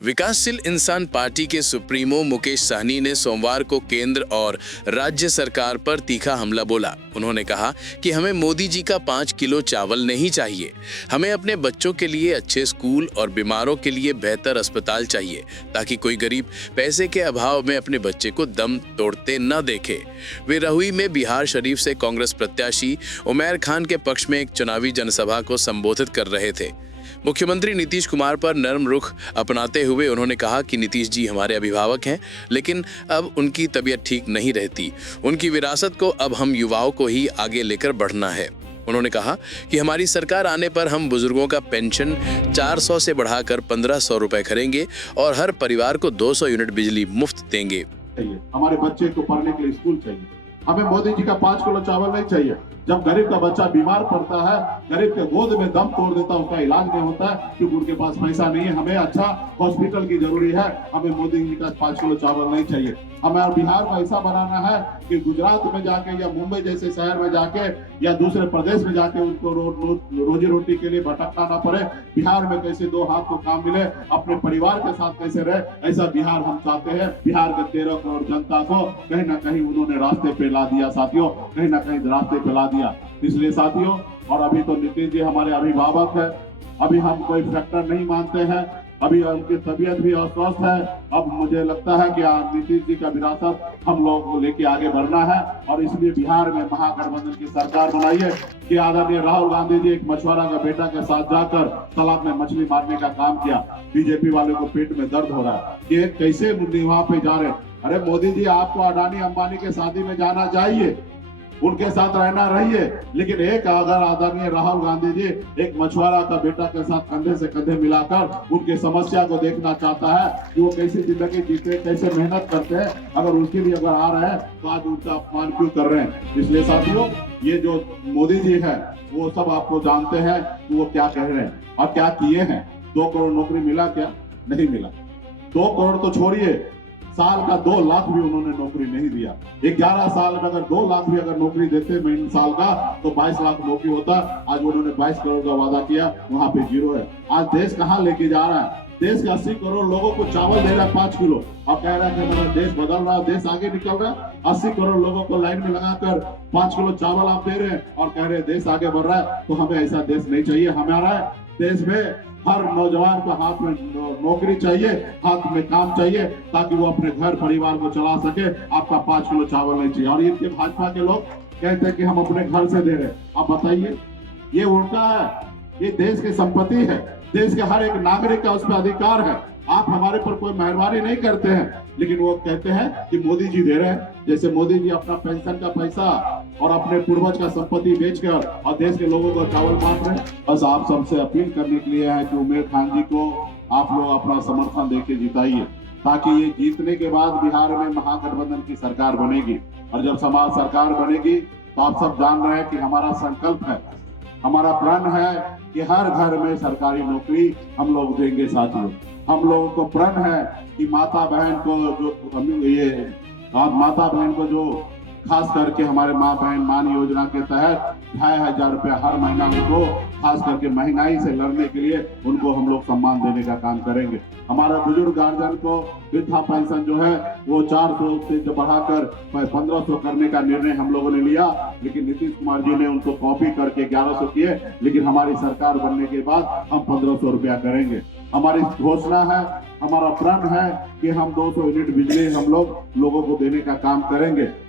विकासशील इंसान पार्टी के सुप्रीमो मुकेश सहनी ने सोमवार को केंद्र और राज्य सरकार पर तीखा हमला बोला। उन्होंने कहा कि हमें मोदी जी का 5 किलो चावल नहीं चाहिए, हमें अपने बच्चों के लिए अच्छे स्कूल और बीमारों के लिए बेहतर अस्पताल चाहिए, ताकि कोई गरीब पैसे के अभाव में अपने बच्चे को दम तोड़ते न देखे। वे रहुई में बिहार शरीफ से कांग्रेस प्रत्याशी उमैर खान के पक्ष में एक चुनावी जनसभा को संबोधित कर रहे थे। मुख्यमंत्री नीतीश कुमार पर नरम रुख अपनाते हुए उन्होंने कहा कि नीतीश जी हमारे अभिभावक हैं, लेकिन अब उनकी तबीयत ठीक नहीं रहती। उनकी विरासत को अब हम युवाओं को ही आगे लेकर बढ़ना है। उन्होंने कहा कि हमारी सरकार आने पर हम बुजुर्गों का पेंशन 400 से बढ़ाकर 1500 रुपए करेंगे और हर परिवार को 200 यूनिट बिजली मुफ्त देंगे। हमारे बच्चे को पढ़ने के लिए स्कूल चाहिए। हमें मोदी जी का 5 किलो चावल नहीं चाहिए। जब गरीब का बच्चा बीमार पड़ता है, गरीब के गोद में दम तोड़ देता है, उसका इलाज नहीं होता है क्योंकि उनके पास पैसा नहीं है। हमें अच्छा हॉस्पिटल की जरूरी है, हमें मोदी जी का 5 किलो चावल नहीं चाहिए। हमें बिहार को ऐसा बनाना है कि गुजरात में जाके या मुंबई जैसे शहर में जाके या दूसरे प्रदेश में जाके उनको रोजी रोटी के लिए भटकना ना पड़े। बिहार में कैसे 2 हाथ को काम मिले, अपने परिवार के साथ कैसे रहे, ऐसा बिहार हम चाहते हैं। बिहार के 13 करोड़ जनता को कहीं ना कहीं उन्होंने रास्ते पे ला दिया साथियों, कहीं ना कहीं रास्ते पे ला दिया। इसलिए साथियों, और अभी तो नीतीश जी हमारे अभिभावक है, अभी हम कोई फैक्टर नहीं मानते हैं, अभी उनकी तबीयत भी अस्वस्थ है। अब मुझे लगता है कि नीतीश जी का विरासत हम लोगों को लेके आगे बढ़ना है और इसलिए बिहार में महागठबंधन की सरकार बनाइए कि आदरणीय राहुल गांधी जी एक मछुआरा का बेटा के साथ जाकर तालाब में मछली मारने का काम किया। बीजेपी वाले को पेट में दर्द हो रहा है कि कैसे वहां पे जा रहे। अरे मोदी जी, आपको अडानी अंबानी के शादी में जाना चाहिए, उनके साथ रहना रहिए, लेकिन एक अगर आदरणीय राहुल गांधी जी एक मछुआरा का बेटा के साथ कंधे से कंधे मिलाकर उनके समस्या को देखना चाहता है कि वो कैसी जिंदगी जीते, कैसे मेहनत करते हैं, अगर उसके लिए अगर आ रहे हैं तो आज उनका अपमान क्यों कर रहे हैं। इसलिए साथियों, ये जो मोदी जी है वो सब आपको जानते हैं कि वो क्या कह रहे हैं और क्या किए हैं। 2 करोड़ नौकरी मिला क्या? नहीं मिला। 2 करोड़ तो छोड़िए, साल का 2 लाख भी उन्होंने नौकरी नहीं दिया। 11 साल में अगर 2 लाख भी अगर नौकरी देते महीने साल का तो 22 लाख नौकरी होता। आज उन्होंने 22 करोड़ का वादा किया, वहां पे 0 है। आज देश कहां लेके जा रहा है? देश के 80 करोड़ लोगों को चावल दे रहा है 5 किलो और कह रहा है कि हमारा देश बदल रहा है, देश आगे निकल रहा है। 80 करोड़ लोगों को लाइन में लगाकर 5 किलो चावल आप दे रहे हैं और कह रहे हैं देश आगे बढ़ रहा है। तो हमें ऐसा देश नहीं चाहिए। हमारा देश में हर नौजवान को हाथ में नौकरी चाहिए, हाथ में काम चाहिए, ताकि वो अपने घर परिवार को चला सके। आपका 5 किलो चावल नहीं चाहिए। और इनके भाजपा के लोग कहते हैं कि हम अपने घर से दे रहे हैं। आप बताइए, ये उल्टा है। ये देश की संपत्ति है, देश के हर एक नागरिक का उस पर अधिकार है। आप हमारे पर कोई मेहरबानी नहीं करते हैं, लेकिन वो कहते हैं कि मोदी जी दे रहे हैं। जैसे मोदी जी अपना पेंशन का पैसा और अपने पूर्वज का संपत्ति बेचकर और देश के लोगों को चावल बांट रहे हैं। बस आप सबसे अपील करने के लिए है कि उमैर खान जी को आप लोग अपना समर्थन देके जिताइए, ताकि ये जीतने के बाद बिहार में महागठबंधन की सरकार बनेगी। और जब समाज सरकार बनेगी तो आप सब जान रहे हैं कि हमारा संकल्प है, हमारा प्रण है कि हर घर में सरकारी नौकरी हम लोग देंगे। साथियों, हम लोगों को प्रण है कि माता बहन को जो खास करके हमारे माँ बहन मान योजना के तहत 2500 रुपया हर महीना उनको खास करके महंगाई से लड़ने के लिए उनको हम लोग सम्मान देने का काम करेंगे। हमारा बुजुर्ग गार्जियन को वृद्धा पेंशन जो है वो 400 से जो बढ़ाकर 1500 करने का निर्णय हम लोगों ने लिया, लेकिन नीतीश कुमार जी ने उनको कॉपी करके 1100 किए। लेकिन हमारी सरकार बनने के बाद हम 1500 रुपया करेंगे। हमारी घोषणा है, हमारा प्रण है कि हम 200 यूनिट बिजली हम लोगों को देने का काम करेंगे।